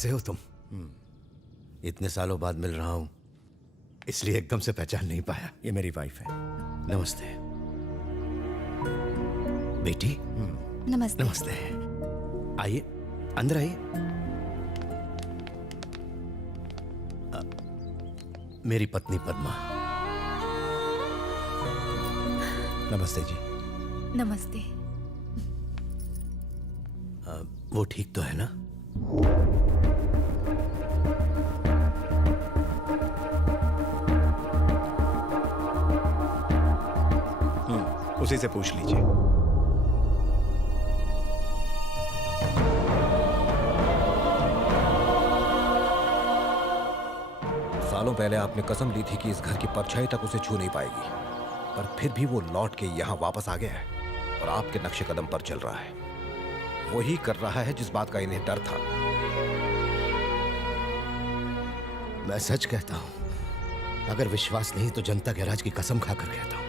कैसे हो तुम? इतने सालों बाद मिल रहा हूं, इसलिए एकदम से पहचान नहीं पाया। ये मेरी वाइफ है। नमस्ते बेटी। नमस्ते। नमस्ते। आइए, अंदर आइए। मेरी पत्नी पद्मा। नमस्ते जी। नमस्ते। वो ठीक तो है ना? उसी से पूछ लीजिए। सालों पहले आपने कसम ली थी कि इस घर की परछाई तक उसे छू नहीं पाएगी, पर फिर भी वो लौट के यहां वापस आ गया है और आपके नक्शे कदम पर चल रहा है। वही कर रहा है जिस बात का इन्हें डर था। मैं सच कहता हूं, अगर विश्वास नहीं तो जनता के राज की कसम खाकर कहता हूं,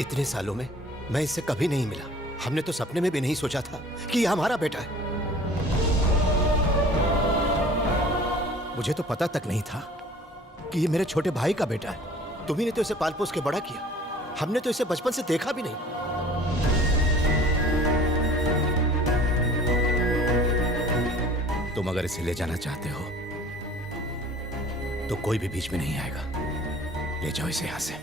इतने सालों में मैं इससे कभी नहीं मिला। हमने तो सपने में भी नहीं सोचा था कि यह हमारा बेटा है। मुझे तो पता तक नहीं था कि ये मेरे छोटे भाई का बेटा है। तुम्ही ने तो इसे पाल पोस के बड़ा किया, हमने तो इसे बचपन से देखा भी नहीं। तुम अगर इसे ले जाना चाहते हो तो कोई भी बीच में नहीं आएगा। ले जाओ इसे यहां से।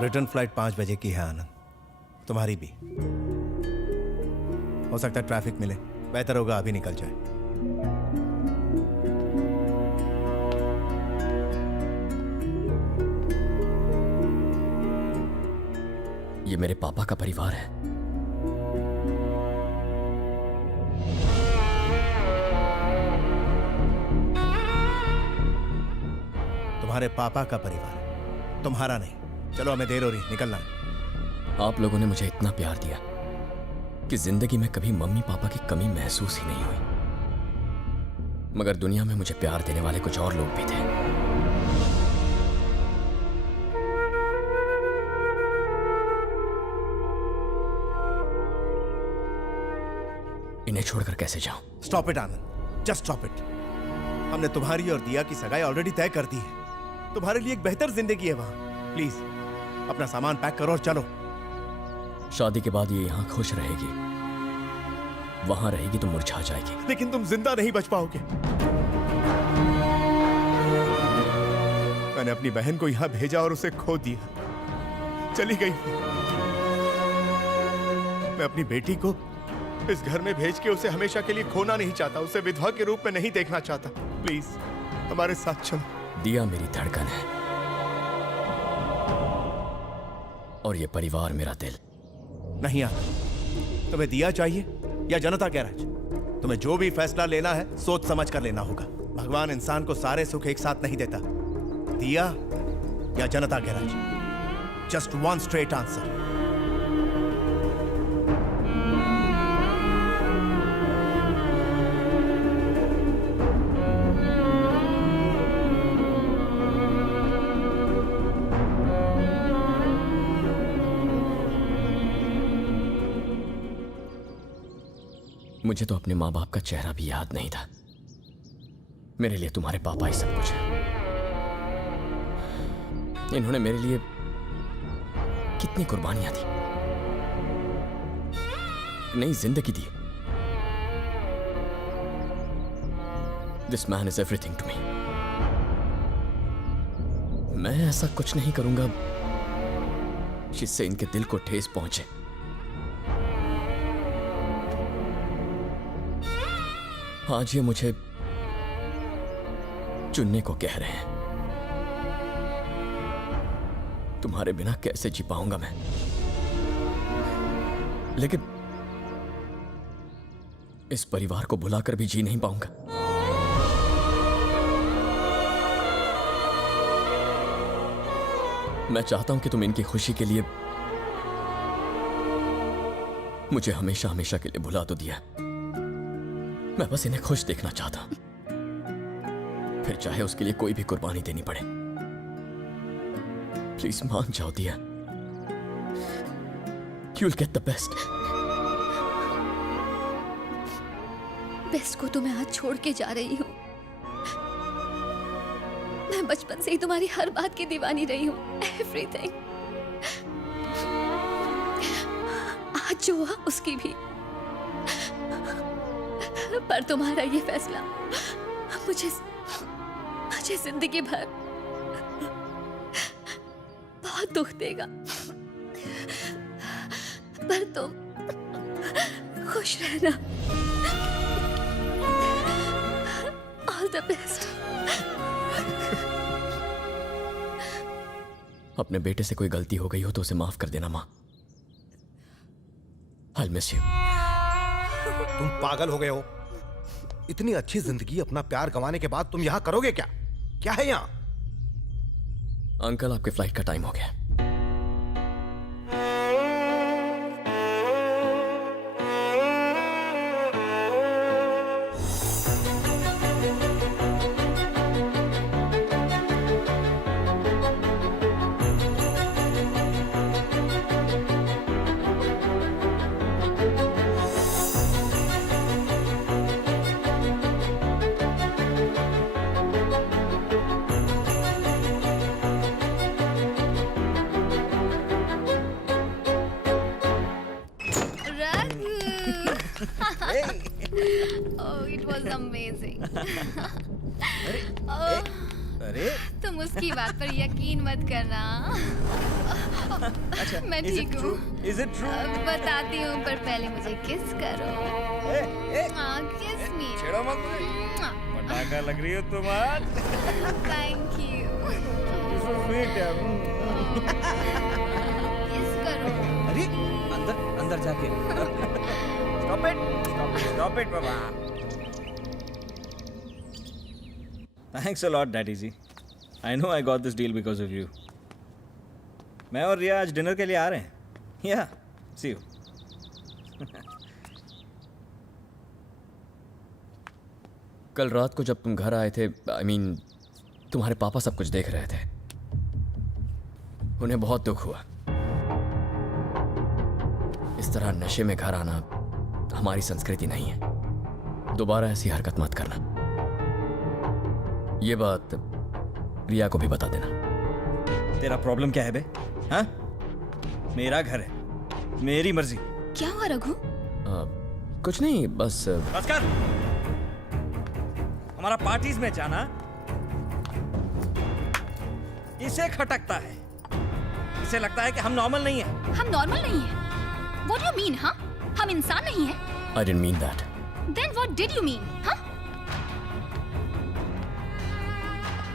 रिटर्न फ्लाइट 5 बजे की है आनंद, तुम्हारी भी। हो सकता है ट्रैफिक मिले, बेहतर होगा अभी निकल जाए। ये मेरे पापा का परिवार है। तुम्हारे पापा का परिवार, तुम्हारा नहीं। चलो, हमें देर हो रही, निकलना है। आप लोगों ने मुझे इतना प्यार दिया कि जिंदगी में कभी मम्मी पापा की कमी महसूस ही नहीं हुई। मगर दुनिया में मुझे प्यार देने वाले कुछ और लोग भी थे। इन्हें छोड़कर कैसे जाऊं? Stop it Anand, just stop it. हमने तुम्हारी और दिया की सगाई ऑलरेडी तय कर दी है। तुम्हारे लिए एक बेहतर जिंदगी है वहां। प्लीज अपना सामान पैक करो और चलो। शादी के बाद ये यहां खुश रहेगी, वहां रहेगी तो मुरझा जाएगी। लेकिन तुम जिंदा नहीं बच पाओगे। मैंने अपनी बहन को यहां भेजा और उसे खो दिया, चली गई। मैं अपनी बेटी को इस घर में भेज के उसे हमेशा के लिए खोना नहीं चाहता, उसे विधवा के रूप में नहीं देखना चाहता। प्लीज हमारे साथ चलो। दिया मेरी धड़कन है और ये परिवार मेरा दिल। नहीं आना। तुम्हें दिया चाहिए या जनता गैराज? तुम्हें जो भी फैसला लेना है सोच समझ कर लेना होगा। भगवान इंसान को सारे सुख एक साथ नहीं देता। दिया या जनता garage? Just one straight answer. मुझे तो अपने माँ बाप का चेहरा भी याद नहीं था। मेरे लिए तुम्हारे पापा ही सब कुछ है। इन्होंने मेरे लिए कितनी कुर्बानियां दी, नई जिंदगी दी। This man is everything to me. मैं ऐसा कुछ नहीं करूंगा जिससे इनके दिल को ठेस पहुंचे। आज ये मुझे चुनने को कह रहे हैं। तुम्हारे बिना कैसे जी पाऊंगा मैं? लेकिन इस परिवार को भुलाकर भी जी नहीं पाऊंगा। मैं चाहता हूं कि तुम इनकी खुशी के लिए मुझे हमेशा हमेशा के लिए भुला तो दिया। मैं बस इन्हें खुश देखना चाहता हूं, फिर चाहे उसके लिए कोई भी कुर्बानी देनी पड़े। प्लीज मान जाओ दिया। You'll get the best. Best को तो मैं आज छोड़ के जा रही हूँ। मैं बचपन से ही तुम्हारी हर बात की दीवानी रही हूँ, एवरीथिंग। आज जो हुआ उसकी भी, पर तुम्हारा ये फैसला मुझे जिंदगी भर बहुत दुख देगा। पर तुम खुश रहना। All the best. अपने बेटे से कोई गलती हो गई हो तो उसे माफ कर देना माँ। I'll miss you. तुम पागल हो गए हो? इतनी अच्छी जिंदगी अपना प्यार गंवाने के बाद तुम यहाँ करोगे क्या? क्या है यहाँ? अंकल आपके फ्लाइट का टाइम हो गया। Oh, it was amazing. अरे तुम उसकी बात पर यकीन मत करना। अच्छा, मैं ठीक हूँ। Is it true? बताती हूँ, पर पहले मुझे किस करो। हाँ, किस मी। छेड़ो मत मुझे। पटाखा लग रही हो तुम आज। Thank you. You're so sweet यार। किस करो। अरे अंदर जाके। Stop it, Baba. Thanks a lot, Daddy ji. I know I got this deal because of you. मैं और रिया आज डिनर के लिए आ रहे हैं। Yeah, see you. कल रात को जब तुम घर आए थे, I mean, तुम्हारे पापा सब कुछ देख रहे थे। उन्हें बहुत दुख हुआ। इस तरह नशे में घर आना हमारी संस्कृति नहीं है। दोबारा ऐसी हरकत मत करना। ये बात रिया को भी बता देना। तेरा प्रॉब्लम क्या है बे? हाँ? मेरा घर है, मेरी मर्जी। क्या हुआ रघु? कुछ नहीं, बस कर। हमारा पार्टीज में जाना इसे खटकता है। इसे लगता है कि हम नॉर्मल नहीं है। हम नॉर्मल नहीं हैं? What do you mean, हाँ? हम इंसान नहीं हैं? I didn't mean that. Then what did you mean, हाँ?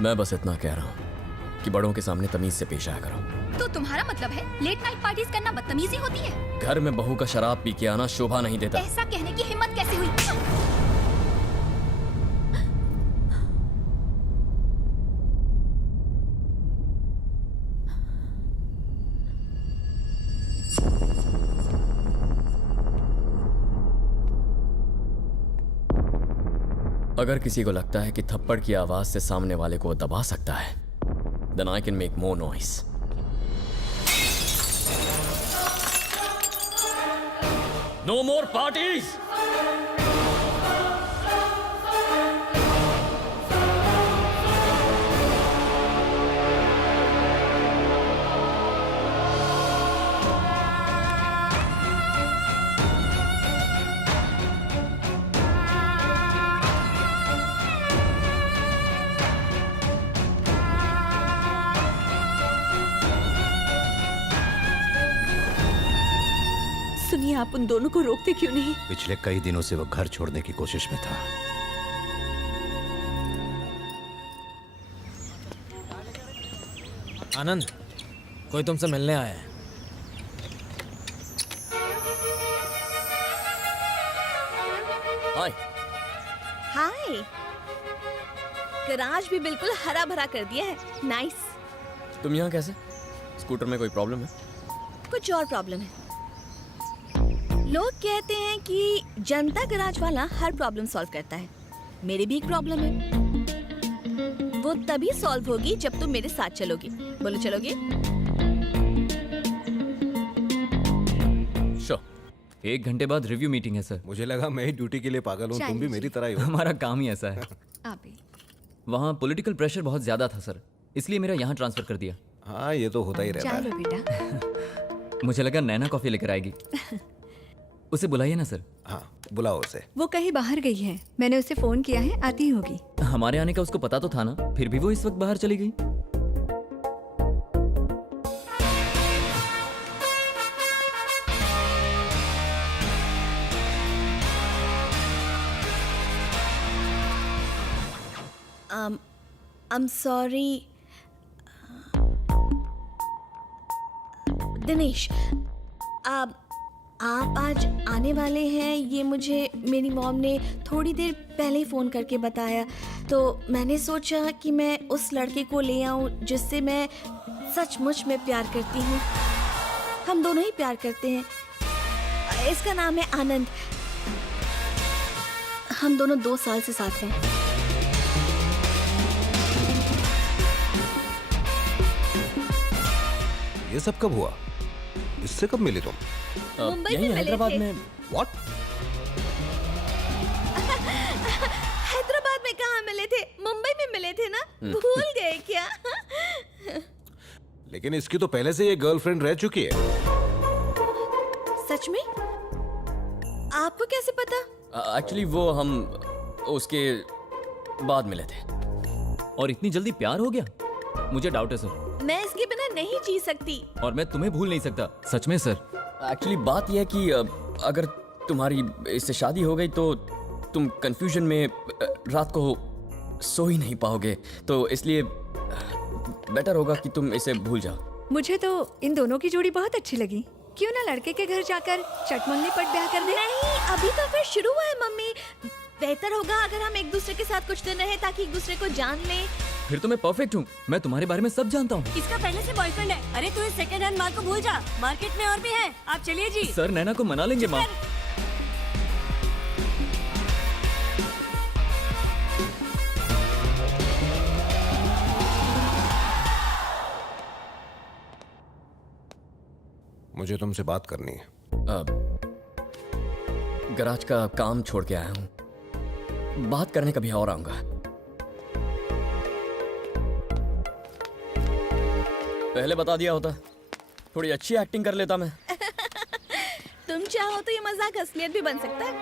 मैं बस इतना कह रहा हूँ कि बड़ों के सामने तमीज से पेश आया करो। तो तुम्हारा मतलब है लेट नाइट पार्टीज करना बदतमीजी होती है? घर में बहू का शराब पी के आना शोभा नहीं देता। ऐसा कहने की हिम्मत कैसे हुई? अगर किसी को लगता है कि थप्पड़ की आवाज से सामने वाले को दबा सकता है, then I can make more noise. No more parties! सुनिए, आप उन दोनों को रोकते क्यों नहीं? पिछले कई दिनों से वो घर छोड़ने की कोशिश में था। आनंद, कोई तुमसे मिलने आया है। हाय। हाय। गराज भी बिल्कुल हरा भरा कर दिया है। नाइस। तुम यहाँ कैसे? स्कूटर में कोई प्रॉब्लम है? कुछ और प्रॉब्लम है। लोग कहते हैं कि जनता गराज वाला हर प्रॉब्लम सॉल्व करता है। मेरी भी एक प्रॉब्लम है। वो तभी सॉल्व होगी जब तुम मेरे साथ चलोगी। बोलो चलोगे? श्योर। 1 घंटे बाद रिव्यू मीटिंग है सर। मुझे लगा मैं ही ड्यूटी के लिए पागल हूँ, तुम भी मेरी तरह ही हो। हमारा काम ही ऐसा है। आप भी। वहाँ पॉलिटिकल प्रेशर बहुत ज्यादा था सर, इसलिए मेरा यहाँ ट्रांसफर कर दिया। हाँ, ये तो होता ही रहता चाय है। लो बेटा। मुझे लगा नैना कॉफी लेकर आएगी। उसे बुलाइए ना सर। हाँ, बुलाओ उसे। वो कहीं बाहर गई है, मैंने उसे फोन किया है, आती होगी। हमारे आने का उसको पता तो था ना, फिर भी वो इस वक्त बाहर चली गई। I'm sorry. दिनेश, आप आज आने वाले हैं ये मुझे मेरी मॉम ने थोड़ी देर पहले ही फ़ोन करके बताया, तो मैंने सोचा कि मैं उस लड़के को ले आऊं जिससे मैं सचमुच में प्यार करती हूँ। हम दोनों ही प्यार करते हैं। इसका नाम है आनंद। हम दोनों 2 साल से साथ हैं। ये सब कब हुआ? इससे कब मिले तुम? मुंबई यहीं में मिले हैदराबाद थे। में। व्हाट? हैदराबाद में कहाँ मिले थे? मुंबई में मिले थे ना? भूल गए क्या? लेकिन इसकी तो पहले से ये गर्लफ्रेंड रह चुकी है। सच में? आपको कैसे पता? एक्चुअली वो हम उसके बाद मिले थे। और इतनी जल्दी प्यार हो गया? मुझे डाउट है सर, मैं इसके बिना नहीं जी सकती। और मैं तुम्हें भूल नहीं सकता। सच में सर। एक्चुअली बात यह है कि अगर तुम्हारी इससे शादी हो गई तो तुम कंफ्यूजन में रात को सो ही नहीं पाओगे, तो इसलिए बेटर होगा कि तुम इसे भूल जाओ। मुझे तो इन दोनों की जोड़ी बहुत अच्छी लगी। क्यों ना लड़के के घर जाकर चटमंगनी पट ब्याह कर दे? नहीं, अभी तो फिर शुरू हुआ है मम्मी। बेहतर होगा अगर हम एक दूसरे के साथ कुछ दिन रहे ताकि एक दूसरे को जान लें। फिर तो मैं परफेक्ट हूँ, मैं तुम्हारे बारे में सब जानता हूँ। इसका पहले से बॉयफ्रेंड है। अरे तू इस सेकंड हैंड माल को भूल जा, मार्केट में और भी है। आप चलिए जी। सर नैना को मना लेंगे माँ। मुझे तुमसे बात करनी है। गराज का काम छोड़ के आया हूँ, बात करने कभी और आऊंगा। पहले बता दिया होता, थोड़ी अच्छी एक्टिंग कर लेता मैं। तुम चाहो तो ये मजाक असलियत भी बन सकता है।